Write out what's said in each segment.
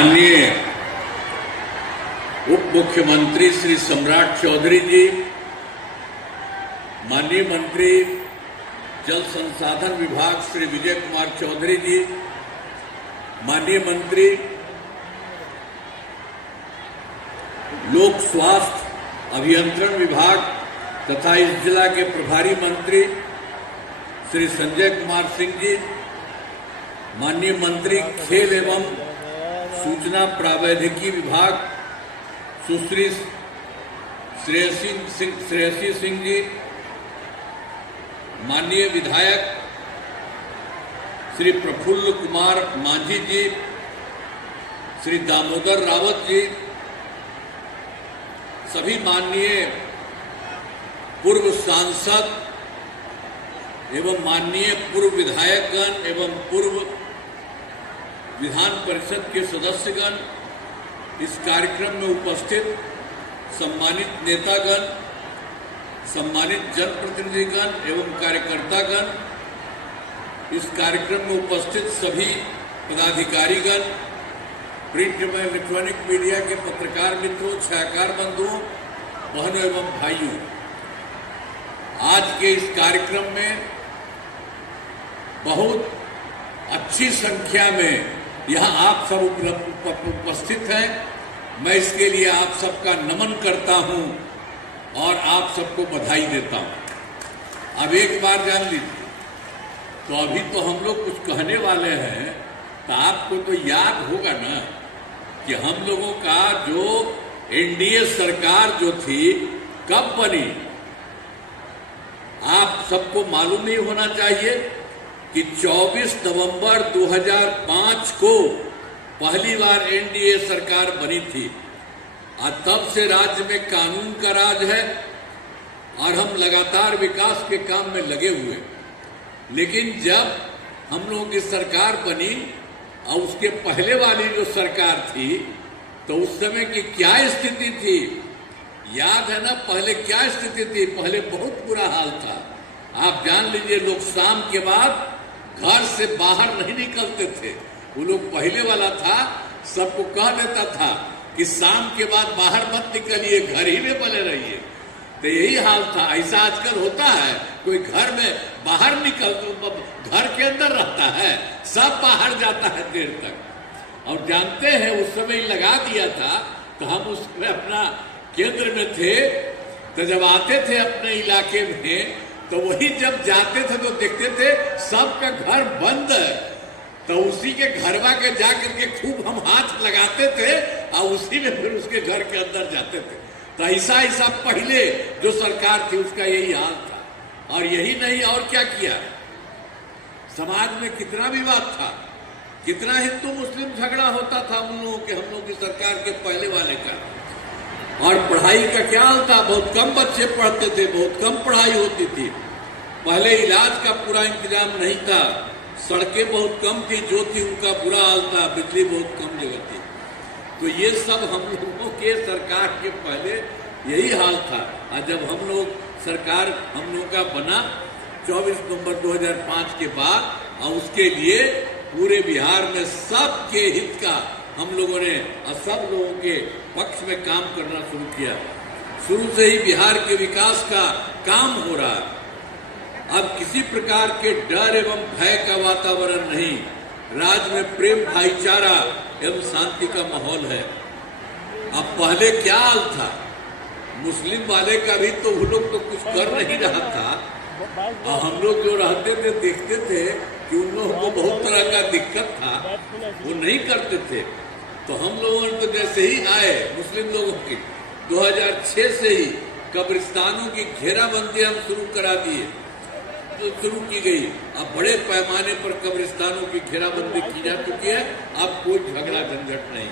माननीय उप मुख्यमंत्री श्री सम्राट चौधरी जी, माननीय मंत्री जल संसाधन विभाग श्री विजय कुमार चौधरी जी, माननीय मंत्री लोक स्वास्थ्य अभियंत्रण विभाग तथा इस जिला के प्रभारी मंत्री श्री संजय कुमार सिंह जी, माननीय मंत्री खेल एवं सूचना प्रावैधिकी विभाग सुश्री श्रेयसी सिंह जी, माननीय विधायक श्री प्रफुल्ल कुमार मांझी जी, श्री दामोदर रावत जी, सभी माननीय पूर्व सांसद एवं माननीय पूर्व विधायकगण एवं पूर्व विधान परिषद के सदस्यगण, इस कार्यक्रम में उपस्थित सम्मानित नेतागण, सम्मानित जनप्रतिनिधिगण एवं कार्यकर्तागण, इस कार्यक्रम में उपस्थित सभी पदाधिकारीगण, प्रिंट एवं इलेक्ट्रॉनिक मीडिया के पत्रकार मित्रों, छायाकार बंधुओं, बहनों एवं भाइयों, आज के इस कार्यक्रम में बहुत अच्छी संख्या में यहाँ आप सब उपस्थित हैं। मैं इसके लिए आप सबका नमन करता हूँ और आप सबको बधाई देता हूँ। अब एक बार जान लीजिए, तो अभी तो हम लोग कुछ कहने वाले हैं, तो आपको तो याद होगा ना कि हम लोगों का जो एनडीए सरकार जो थी कब बनी। आप सबको मालूम नहीं होना चाहिए कि 24 नवंबर 2005 को पहली बार एनडीए सरकार बनी थी और तब से राज्य में कानून का राज है और हम लगातार विकास के काम में लगे हुए। लेकिन जब हम लोगों की सरकार बनी और उसके पहले वाली जो सरकार थी, तो उस समय की क्या स्थिति थी याद है ना? पहले क्या स्थिति थी? पहले बहुत बुरा हाल था। आप जान लीजिए, लोग शाम के बाद घर से बाहर नहीं निकलते थे। वो लोग पहले वाला था, सबको कह देता था कि शाम के बाद बाहर मत निकलिए, घर ही में बने रहिए। तो यही हाल था। ऐसा आजकल होता है, कोई घर में बाहर निकल तो घर के अंदर रहता है, सब बाहर जाता है देर तक। और जानते हैं उस समय लगा दिया था, तो हम उसमें अपना केंद्र में थे, तो जब आते थे अपने इलाके में, तो वही जब जाते थे तो देखते थे सबका घर बंद है, तो उसी के घरवा के जा करके खूब हम हाथ लगाते थे और उसी में फिर उसके घर के अंदर जाते थे। तो ऐसा पहले जो सरकार थी उसका यही हाल था। और यही नहीं, और क्या किया, समाज में कितना विवाद था, कितना हिंदू मुस्लिम झगड़ा होता था उन लोगों के, हम लोग की सरकार के पहले वाले का। और पढ़ाई का क्या हाल था, बहुत कम बच्चे पढ़ते थे, बहुत कम पढ़ाई होती थी। पहले इलाज का पूरा इंतजाम नहीं था, सड़कें बहुत कम थी, जो थी उनका बुरा हाल था, बिजली बहुत कम जगह थी। तो ये सब हम लोगों के सरकार के पहले यही हाल था। और जब हम लोग सरकार हम लोगों का बना 24 नवंबर 2005 के बाद, और उसके लिए पूरे बिहार में सबके हित का हम लोगों ने सब लोगों के पक्ष में काम करना शुरू किया। शुरू से ही बिहार के विकास का काम हो रहा है। अब किसी प्रकार के डर एवं भय का वातावरण नहीं, राज्य में प्रेम भाईचारा एवं शांति का माहौल है। अब पहले क्या हाल था, मुस्लिम वाले का भी तो वो लोग तो कुछ कर नहीं रहा था, और हम लोग जो रहते थे देखते थे कि उन लोगों को बहुत तरह का दिक्कत था, वो नहीं करते थे। तो हम लोगों ने तो जैसे ही आए मुस्लिम लोगों की 2006 से ही कब्रिस्तानों की घेराबंदी हम शुरू करा दिए, तो शुरू की गई। अब बड़े पैमाने पर कब्रिस्तानों की घेराबंदी की जा चुकी है। अब कोई झगड़ा झंझट नहीं।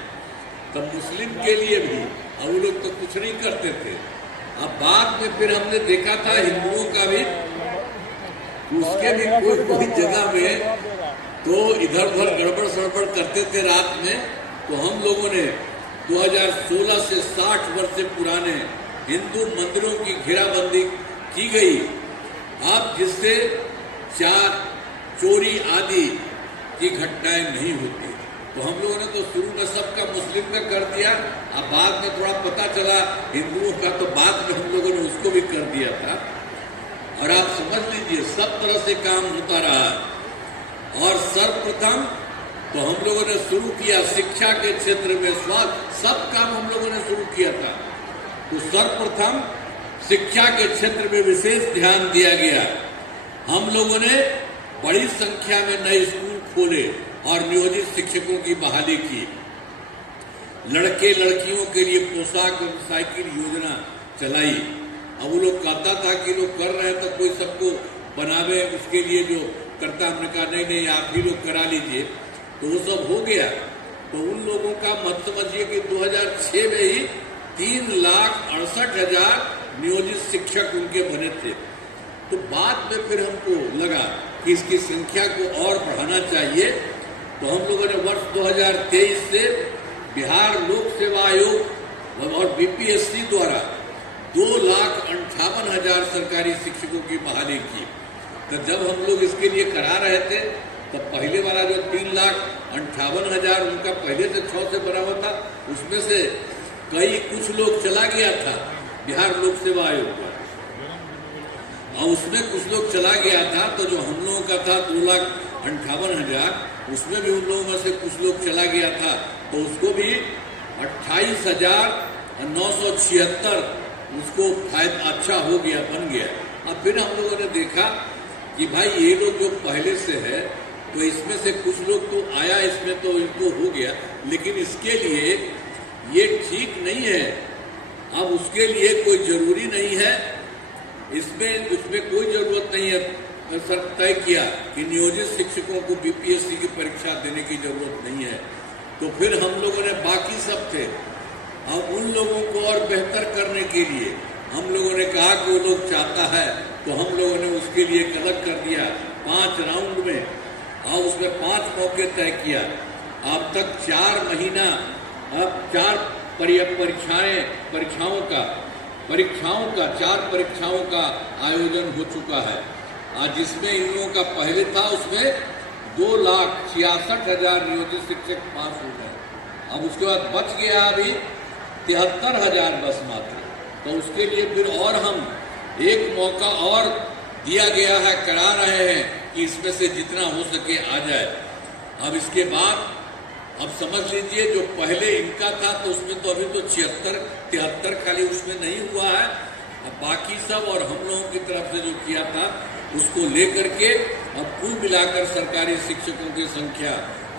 तब मुस्लिम के लिए भी, और वो लोग तो कुछ नहीं करते थे। अब बाद में फिर हमने देखा था हिंदुओं का भी, उसके भी कोई जगह में तो इधर उधर गड़बड़ सड़बड़ करते थे रात में। तो हम लोगों ने 2016 से 60 वर्ष से पुराने हिंदू मंदिरों की घेराबंदी की गई। अब जिससे चोरी आदि की घटनाएं नहीं होती। तो हम लोगों ने तो शुरू में सबका मुस्लिम का कर दिया, अब बाद में थोड़ा पता चला हिंदुओं का, तो बाद में हम लोगों ने उसको भी कर दिया था। और आप समझ लीजिए सब तरह से काम होता रहा। और सर्वप्रथम तो हम लोगों ने शुरू किया शिक्षा के क्षेत्र में, स्वास्थ्य, सब काम हम लोगों ने शुरू किया था। तो सर्वप्रथम शिक्षा के क्षेत्र में विशेष ध्यान दिया गया। हम लोगों ने बड़ी संख्या में नए स्कूल खोले और नियोजित शिक्षकों की बहाली की। लड़के लड़कियों के लिए पोशाक और साइकिल योजना चलाई। अब वो लोग कहता था कि लोग कर रहे हैं तो कोई सबको बनावे, उसके लिए जो करता, हमने कहा नहीं नहीं आप ही लोग करा लीजिए। तो वो सब हो गया। तो उन लोगों का मत समझिए कि 2006 में ही 3,68,000 नियोजित शिक्षक उनके बने थे। तो बाद में फिर हमको लगा कि इसकी संख्या को और बढ़ाना चाहिए। तो हम लोगों ने वर्ष 2023 से बिहार लोक सेवा आयोग और बीपीएससी द्वारा 2,58,000 सरकारी शिक्षकों की बहाली की। तो जब हम लोग इसके लिए करा रहे थे तो पहले वाला जो 3,58,000 उनका पहले से 6 से बना हुआ था, उसमें से कुछ लोग चला गया था बिहार लोक सेवा आयोग का, और उसमें कुछ लोग चला गया था। तो जो हम लोगों का था 2,58,000, उसमें भी उन लोगों में से कुछ लोग चला गया था, तो उसको भी 28,976 उसको फायदा अच्छा हो गया, बन गया। अब फिर हम लोगों ने देखा कि भाई ये लोग जो पहले से है, तो इसमें से कुछ लोग तो आया, इसमें तो इनको हो गया, लेकिन इसके लिए ये ठीक नहीं है। अब उसके लिए कोई जरूरी नहीं है, उसमें कोई जरूरत नहीं है। सर तय किया कि नियोजित शिक्षकों को बीपीएससी की परीक्षा देने की जरूरत नहीं है। तो फिर हम लोगों ने, बाकी सब थे, अब उन लोगों को और बेहतर करने के लिए हम लोगों ने कहा कि वो लोग चाहता है, तो हम लोगों ने उसके लिए अलग कर दिया 5 राउंड में, और उसमें 5 मौके तय किया। अब तक 4 महीना, अब 4 परीक्षाओं का आयोजन हो चुका है। आज जिसमें इन लोगों का पहले था उसमें 2,66,000 नियोजित शिक्षक पास हो गए। अब उसके बाद बच गया अभी 73,000 बस मात्र। तो उसके लिए फिर और हम एक मौका और दिया गया है, करा रहे हैं कि इसमें से जितना हो सके आ जाए। अब इसके बाद अब समझ लीजिए जो पहले इनका था तो उसमें तो अभी तो 73 खाली उसमें नहीं हुआ है। अब बाकी सब और हम लोगों की तरफ से जो किया था उसको लेकर के अब कुल मिलाकर सरकारी शिक्षकों की संख्या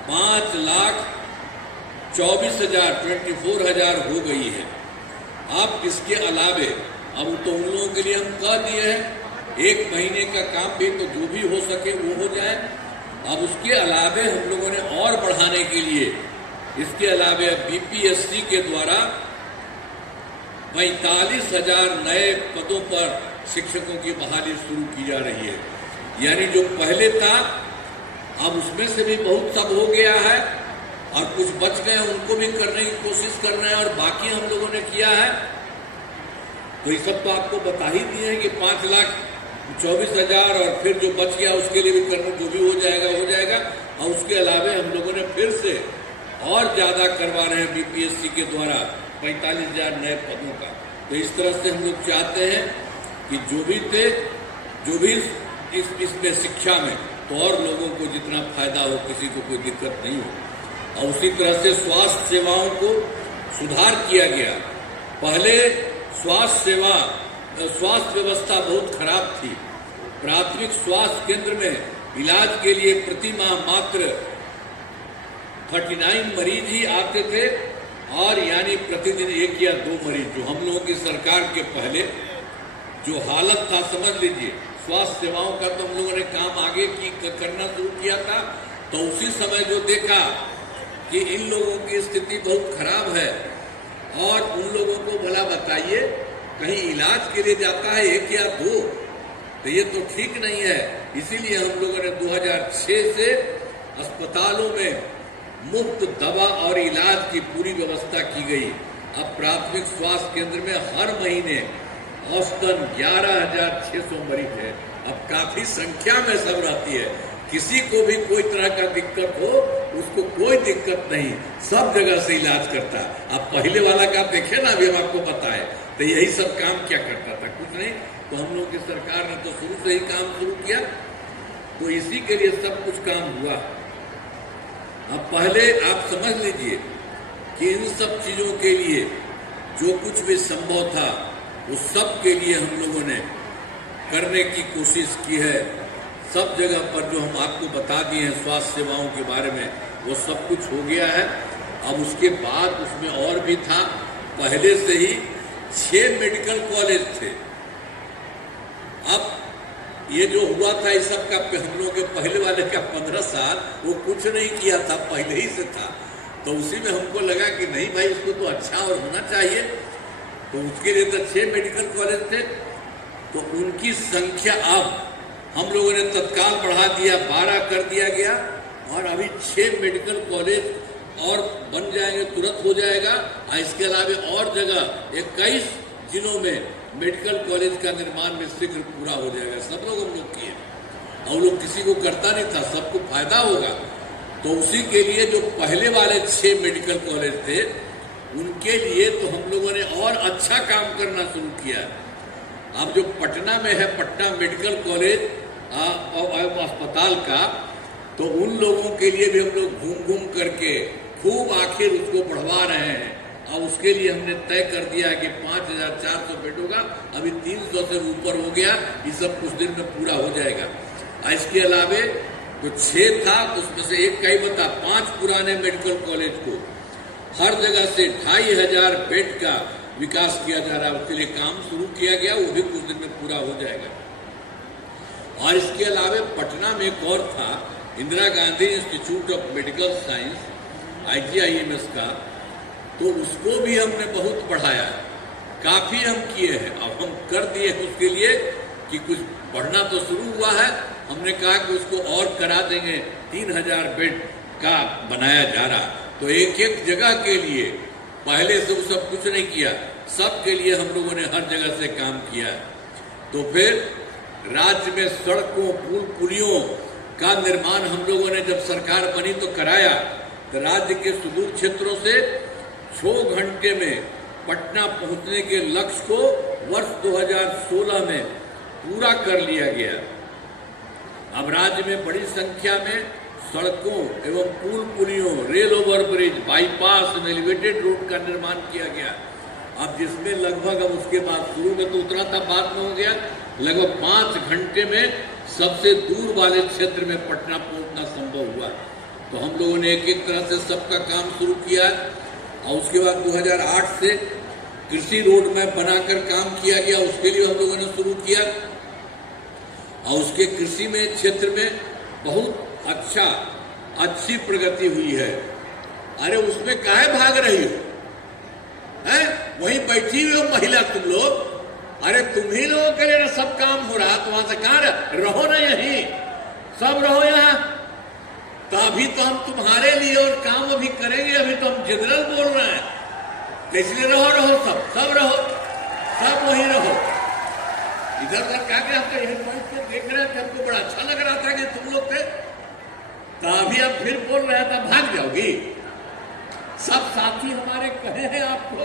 5,24,000 हो गई है। अब इसके अलावे अब तो उन लोगों के लिए हम कह दिए हैं 1 महीने का काम भी, तो जो भी हो सके वो हो जाए। अब उसके अलावे हम लोगों ने और बढ़ाने के लिए इसके अलावे बीपीएससी के द्वारा 45,000 नए पदों पर शिक्षकों की बहाली शुरू की जा रही है। यानी जो पहले था अब उसमें से भी बहुत सब हो गया है, और कुछ बच गए उनको भी करने की कोशिश कर रहे हैं, और बाकी हम लोगों ने किया है। तो ये सब तो आपको बता ही दिए हैं कि 5,24,000 और फिर जो बच गया उसके लिए भी करना, जो भी हो जाएगा। और उसके अलावे हम लोगों ने फिर से और ज्यादा करवा रहे हैं बीपीएससी के द्वारा 45,000 नए पदों का। तो इस तरह से हम लोग चाहते हैं कि जो भी इसमें शिक्षा में, तो और लोगों को जितना फायदा हो, किसी को कोई दिक्कत नहीं हो। और उसी तरह से स्वास्थ्य सेवाओं को सुधार किया गया। पहले स्वास्थ्य व्यवस्था बहुत खराब थी। प्राथमिक स्वास्थ्य केंद्र में इलाज के लिए प्रति माह मात्र 39 मरीज ही आते थे, और यानी प्रतिदिन 1 या 2 मरीज। जो हम लोगों की सरकार के पहले जो हालत था, समझ लीजिए स्वास्थ्य सेवाओं का, तो हम लोगों ने काम आगे करना शुरू किया था। तो उसी समय जो देखा कि इन लोगों की स्थिति बहुत खराब है, और उन लोगों को भला बताइए कहीं इलाज के लिए जाता है 1 या 2, तो ये तो ठीक नहीं है। इसीलिए हम लोगों ने 2006 से अस्पतालों में मुफ्त दवा और इलाज की पूरी व्यवस्था की गई। अब प्राथमिक स्वास्थ्य केंद्र में हर महीने औसतन 11,600 मरीज है। अब काफी संख्या में सब रहती है, किसी को भी कोई तरह का दिक्कत हो उसको कोई दिक्कत नहीं, सब जगह से इलाज करता। अब पहले वाला का देखे ना, अभी हम आपको बताए तो यही सब काम क्या करता था, कुछ नहीं। तो हम लोग की सरकार ने तो शुरू से ही काम शुरू किया, तो इसी के लिए सब कुछ काम हुआ। अब पहले आप समझ लीजिए कि इन सब चीजों के लिए जो कुछ भी संभव था वो सब के लिए हम लोगों ने करने की कोशिश की है। सब जगह पर जो हम आपको बता दिए हैं स्वास्थ्य सेवाओं के बारे में, वो सब कुछ हो गया है। अब उसके बाद उसमें और भी था, पहले से ही 6 मेडिकल कॉलेज थे। अब ये जो हुआ था इस सब का हम लोगों के पहले वाले का 15 साल वो कुछ नहीं किया था, पहले ही से था। तो उसी में हमको लगा कि नहीं भाई उसको तो अच्छा और होना चाहिए, तो उसके लिए तो 6 मेडिकल कॉलेज थे। तो उनकी संख्या अब हम लोगों ने तत्काल बढ़ा दिया, 12 कर दिया गया, और अभी 6 मेडिकल कॉलेज और बन जाएंगे, तुरंत हो जाएगा। और इसके अलावा और जगह 21 जिलों में मेडिकल कॉलेज का निर्माण में शीघ्र पूरा हो जाएगा। सब लोग हम लोग किए, और लोग किसी को करता नहीं था, सबको फायदा होगा। तो उसी के लिए जो पहले वाले 6 मेडिकल कॉलेज थे उनके लिए तो हम लोगों ने और अच्छा काम करना शुरू किया। अब जो पटना में है, पटना मेडिकल कॉलेज अस्पताल का, तो उन लोगों के लिए भी हम लोग घूम घूम करके खूब आखिर उसको बढ़वा रहे हैं। और उसके लिए हमने तय कर दिया कि 5400 बेड होगा, अभी 300 से ऊपर हो गया, ये सब कुछ दिन में पूरा हो जाएगा। इसके अलावे जो 6 था तो उसमें से एक का ही बता, 5 पुराने मेडिकल कॉलेज को हर जगह से 2500 बेड का विकास किया जा रहा है, उसके लिए काम शुरू किया गया, वो भी कुछ दिन में पूरा हो जाएगा। और इसके अलावा पटना में एक और था, Indira Gandhi institute of medical science IGIMS का, तो उसको भी हमने बहुत बढ़ाया, काफी हम किए हैं। अब हम कर दिए हैं उसके लिए कि कुछ बढ़ना तो शुरू हुआ है, हमने कहा कि उसको और करा देंगे, 3000 बेड का बनाया जा रहा। तो एक एक जगह के लिए पहले से वो सब कुछ नहीं किया, सब के लिए हम लोगों ने हर जगह से काम किया। तो फिर राज्य में सड़कों, पुल पुलियों का निर्माण हम लोगों ने जब सरकार बनी तो कराया। तो राज्य के सुदूर क्षेत्रों से 6 घंटे में पटना पहुंचने के लक्ष्य को वर्ष 2016 में पूरा कर लिया गया। अब राज्य में बड़ी संख्या में सड़कों एवं पुल पुलियों, rail overbridge, bypass, elevated road का निर्माण किया गया। अब जिसमें लगभग, अब उसके बाद शुरू में तो उतना था, बाद में हो गया, लगभग 5 घंटे में सबसे दूर वाले क्षेत्र में पटना पहुंचना संभव हुआ। तो हम लोगों ने एक एक तरह से सबका काम शुरू किया। और उसके बाद 2008 से कृषि रोड मैप बनाकर काम किया गया, उसके लिए हम लोगों ने शुरू किया। और उसके कृषि में क्षेत्र में बहुत अच्छी प्रगति हुई है। अरे उसमें काहे भाग रही हो, हैं? वहीं बैठी हुई हो महिला तुम लोग, अरे तुम ही लोगों के लिए ना सब काम हो रहा, तो वहां से कहां रहो ना, यहीं सब रहो यहाँ। तो अभी तो हम तुम्हारे लिए और काम अभी करेंगे, अभी तो हम जनरल बोल रहे हैं, तो इसलिए रहो सब रहो, सब वहीं रहो। इधर उधर क्या क्या आपका यही पॉइंट पे देख रहे थे, हमको बड़ा अच्छा लग रहा था कि तुम लोग थे, तो अभी आप फिर बोल रहे थे भाग जाओगी। सब साथी हमारे कहे हैं, आपको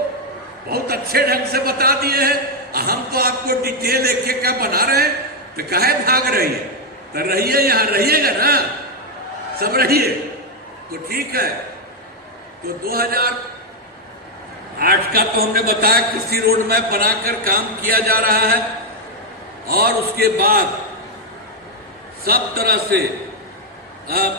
बहुत अच्छे ढंग से बता दिए हैं, हम तो आपको डिटेल एक एक का बना रहे हैं, तो काहे भाग रही है? तो रहिए, यहाँ रहिएगा ना, सब रहिए, तो ठीक है। तो 2008 का तो हमने बताया कृषि रोड मैप बनाकर काम किया जा रहा है। और उसके बाद सब तरह से सब